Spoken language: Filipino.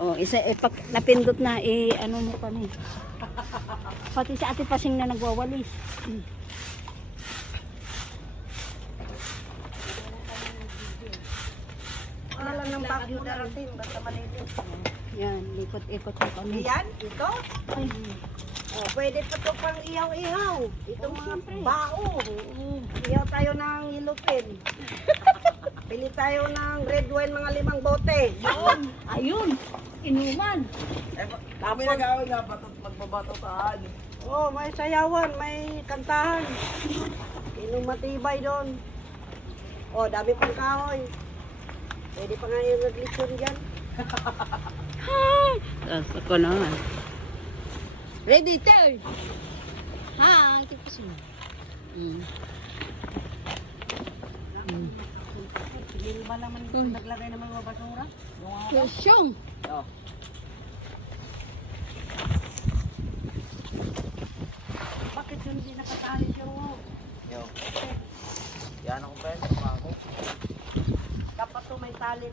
Oh, isa pag napindot na ano mo kami. Pati si Ate Pasing na nagwawalis. Wala lang ng bagyo darating, basta malinis. Yan, likot-ikot mo kami. Yan, ito. Ay, Oh, pwede pa ito pang ihaw-ihaw. Itong mga siyempre. bao. Ihaw tayo ng ilupin. Pili tayo ng red wine mga 5 bote. yun. Ayun. Inuman. Tapos, nag-aaway nga, magbabataan. oh, may sayawan, may kantahan. Inong matibay doon. Oh, dami pang kahoy. Pwede pa nga yung naglitsyon dyan. Tapos ako naman. Ready, turn! Ha, Ate Pasing. Hindi ba naman naglagay ng mga basura? Kusyong. Oh. Bakit yun hindi nakatalis yung Yo. Yan ako, friend. Ako. dapat to may tali